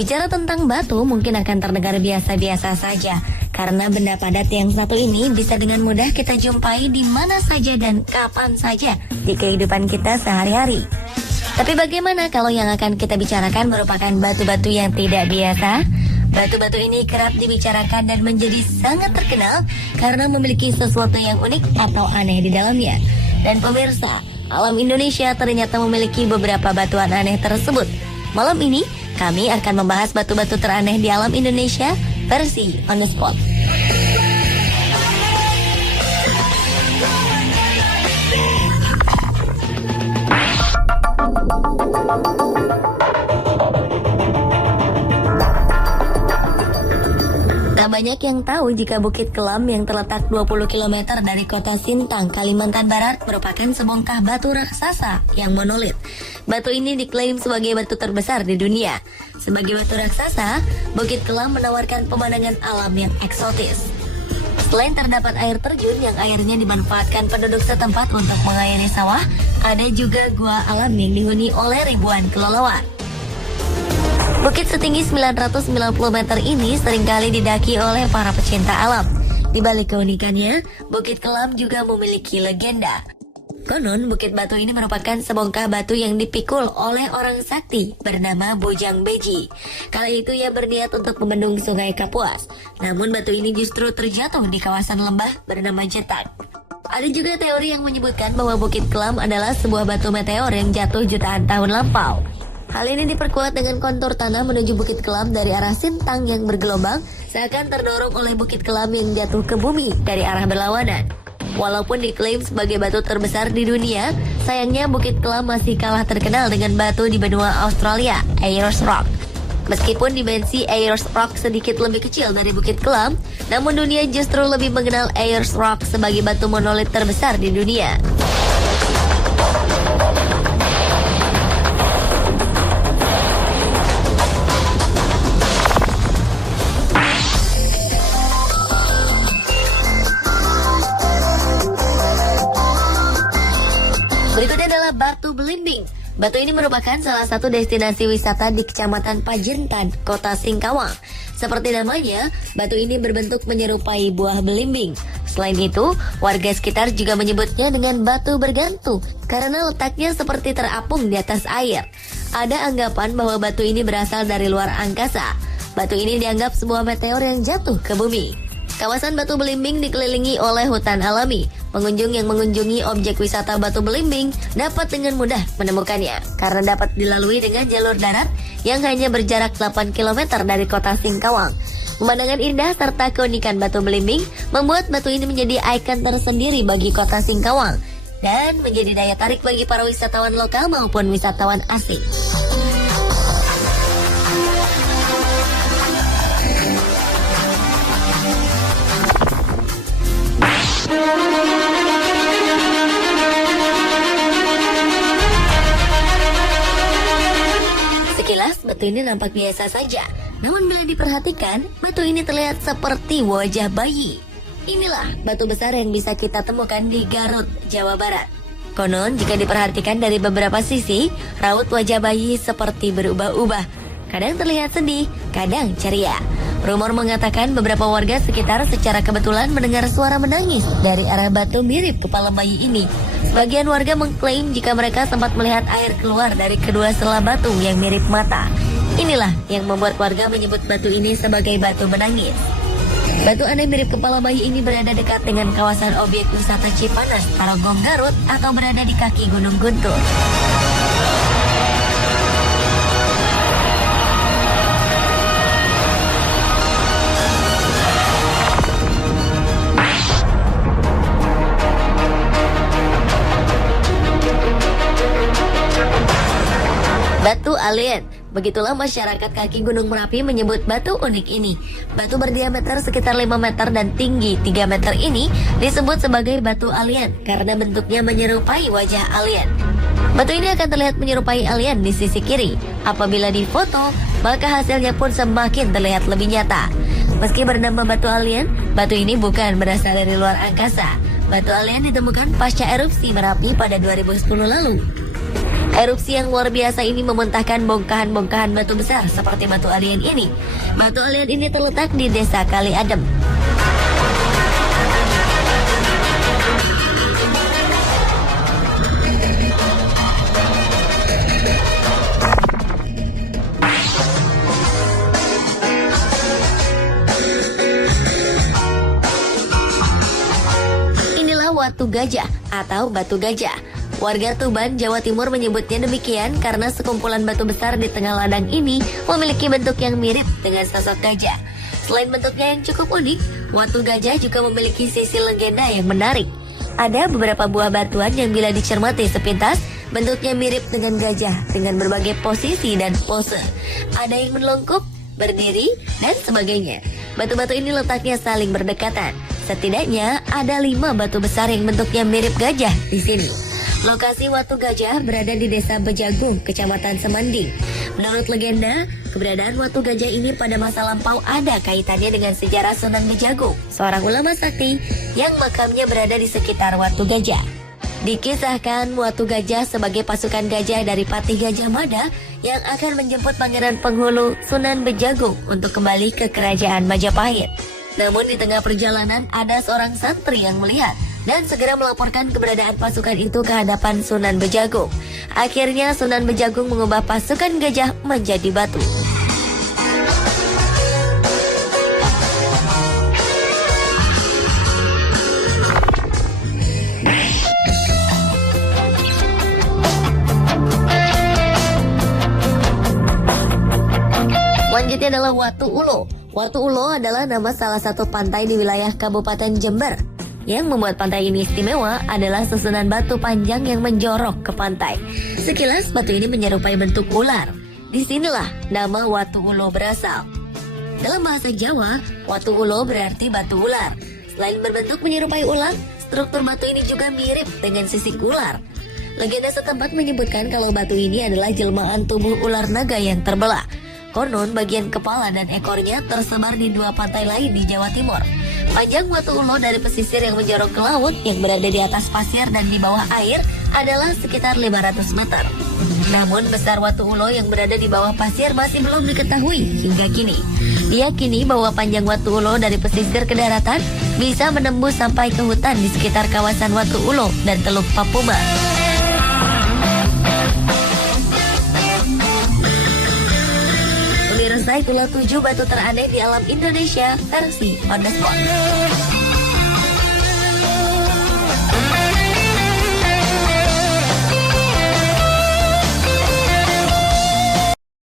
Bicara tentang batu mungkin akan terdengar biasa-biasa saja, karena benda padat yang satu ini bisa dengan mudah kita jumpai di mana saja dan kapan saja di kehidupan kita sehari-hari. Tapi bagaimana kalau yang akan kita bicarakan merupakan batu-batu yang tidak biasa? Batu-batu ini kerap dibicarakan dan menjadi sangat terkenal karena memiliki sesuatu yang unik atau aneh di dalamnya. Dan pemirsa, alam Indonesia ternyata memiliki beberapa batuan aneh tersebut. Malam ini, kami akan membahas batu-batu teraneh di alam Indonesia versi On The Spot. Tak banyak yang tahu jika Bukit Kelam yang terletak 20 km dari kota Sintang, Kalimantan Barat merupakan sebongkah batu raksasa yang monolit. Batu ini diklaim sebagai batu terbesar di dunia. Sebagai batu raksasa, Bukit Kelam menawarkan pemandangan alam yang eksotis. Selain terdapat air terjun yang airnya dimanfaatkan penduduk setempat untuk mengairi sawah, ada juga gua alam yang dihuni oleh ribuan kelelawar. Bukit setinggi 990 meter ini seringkali didaki oleh para pecinta alam. Di balik keunikannya, Bukit Kelam juga memiliki legenda. Konon, Bukit Batu ini merupakan sebongkah batu yang dipikul oleh orang sakti bernama Bojang Beji. Kala itu ia berniat untuk membendung sungai Kapuas. Namun batu ini justru terjatuh di kawasan lembah bernama Jetak. Ada juga teori yang menyebutkan bahwa Bukit Kelam adalah sebuah batu meteor yang jatuh jutaan tahun lampau. Hal ini diperkuat dengan kontur tanah menuju Bukit Kelam dari arah Sintang yang bergelombang, seakan terdorong oleh Bukit Kelam yang jatuh ke bumi dari arah berlawanan. Walaupun diklaim sebagai batu terbesar di dunia, sayangnya Bukit Kelam masih kalah terkenal dengan batu di benua Australia, Ayers Rock. Meskipun dimensi Ayers Rock sedikit lebih kecil dari Bukit Kelam, namun dunia justru lebih mengenal Ayers Rock sebagai batu monolit terbesar di dunia. Berikutnya adalah Batu Belimbing. Batu ini merupakan salah satu destinasi wisata di Kecamatan Pajentan, Kota Singkawang. Seperti namanya, batu ini berbentuk menyerupai buah belimbing. Selain itu, warga sekitar juga menyebutnya dengan batu bergantung karena letaknya seperti terapung di atas air. Ada anggapan bahwa batu ini berasal dari luar angkasa. Batu ini dianggap sebuah meteor yang jatuh ke bumi. Kawasan Batu Belimbing dikelilingi oleh hutan alami. Pengunjung yang mengunjungi objek wisata Batu Belimbing dapat dengan mudah menemukannya karena dapat dilalui dengan jalur darat yang hanya berjarak 8 km dari kota Singkawang. Pemandangan indah serta keunikan Batu Belimbing membuat batu ini menjadi ikon tersendiri bagi kota Singkawang dan menjadi daya tarik bagi para wisatawan lokal maupun wisatawan asing. Sekilas batu ini nampak biasa saja, namun bila diperhatikan, batu ini terlihat seperti wajah bayi. Inilah batu besar yang bisa kita temukan di Garut, Jawa Barat. Konon jika diperhatikan dari beberapa sisi, raut wajah bayi seperti berubah-ubah. Kadang terlihat sedih, kadang ceria. Rumor mengatakan beberapa warga sekitar secara kebetulan mendengar suara menangis dari arah batu mirip kepala bayi ini. Sebagian warga mengklaim jika mereka sempat melihat air keluar dari kedua sela batu yang mirip mata. Inilah yang membuat warga menyebut batu ini sebagai batu menangis. Batu aneh mirip kepala bayi ini berada dekat dengan kawasan objek wisata Cipanas, Tarogong, Garut atau berada di kaki Gunung Guntur. Batu alien. Begitulah masyarakat kaki Gunung Merapi menyebut batu unik ini. Batu berdiameter sekitar 5 meter dan tinggi 3 meter ini disebut sebagai batu alien karena bentuknya menyerupai wajah alien. Batu ini akan terlihat menyerupai alien di sisi kiri. Apabila difoto, maka hasilnya pun semakin terlihat lebih nyata. Meski bernama batu alien, batu ini bukan berasal dari luar angkasa. Batu alien ditemukan pasca erupsi Merapi pada 2010 lalu. Erupsi yang luar biasa ini memuntahkan bongkahan-bongkahan batu besar seperti batu alien ini. Batu alien ini terletak di Desa Kali Adem. Inilah Watu Gajah atau Batu Gajah. Warga Tuban, Jawa Timur menyebutnya demikian karena sekumpulan batu besar di tengah ladang ini memiliki bentuk yang mirip dengan sosok gajah. Selain bentuknya yang cukup unik, Watu Gajah juga memiliki sisi legenda yang menarik. Ada beberapa buah batuan yang bila dicermati sepintas, bentuknya mirip dengan gajah dengan berbagai posisi dan pose. Ada yang melengkup, berdiri, dan sebagainya. Batu-batu ini letaknya saling berdekatan. Setidaknya ada 5 batu besar yang bentuknya mirip gajah di sini. Lokasi Watu Gajah berada di Desa Bejagung, Kecamatan Semanding. Menurut legenda, keberadaan Watu Gajah ini pada masa lampau ada kaitannya dengan sejarah Sunan Bejagung, seorang ulama sakti yang makamnya berada di sekitar Watu Gajah. Dikisahkan Watu Gajah sebagai pasukan gajah dari Patih Gajah Mada yang akan menjemput Pangeran Penghulu Sunan Bejagung untuk kembali ke Kerajaan Majapahit. Namun di tengah perjalanan ada seorang santri yang melihat dan segera melaporkan keberadaan pasukan itu ke hadapan Sunan Bejagung. Akhirnya Sunan Bejagung mengubah pasukan gajah menjadi batu. Selanjutnya adalah Watu Ulo. Watu Ulo adalah nama salah satu pantai di wilayah Kabupaten Jember. Yang membuat pantai ini istimewa adalah susunan batu panjang yang menjorok ke pantai. Sekilas batu ini menyerupai bentuk ular. Disinilah nama Watu Ulo berasal. Dalam bahasa Jawa, Watu Ulo berarti batu ular. Selain berbentuk menyerupai ular, struktur batu ini juga mirip dengan sisik ular. Legenda setempat menyebutkan kalau batu ini adalah jelmaan tubuh ular naga yang terbelah. Konon bagian kepala dan ekornya tersebar di 2 pantai lain di Jawa Timur. Panjang Watu Ulo dari pesisir yang menjorok ke laut yang berada di atas pasir dan di bawah air adalah sekitar 500 meter. Namun besar Watu Ulo yang berada di bawah pasir masih belum diketahui hingga kini. Diyakini bahwa panjang Watu Ulo dari pesisir ke daratan bisa menembus sampai ke hutan di sekitar kawasan Watu Ulo dan Teluk Papuma. Pemirsa, itulah 7 batu teraneh di alam Indonesia versi On The Spot.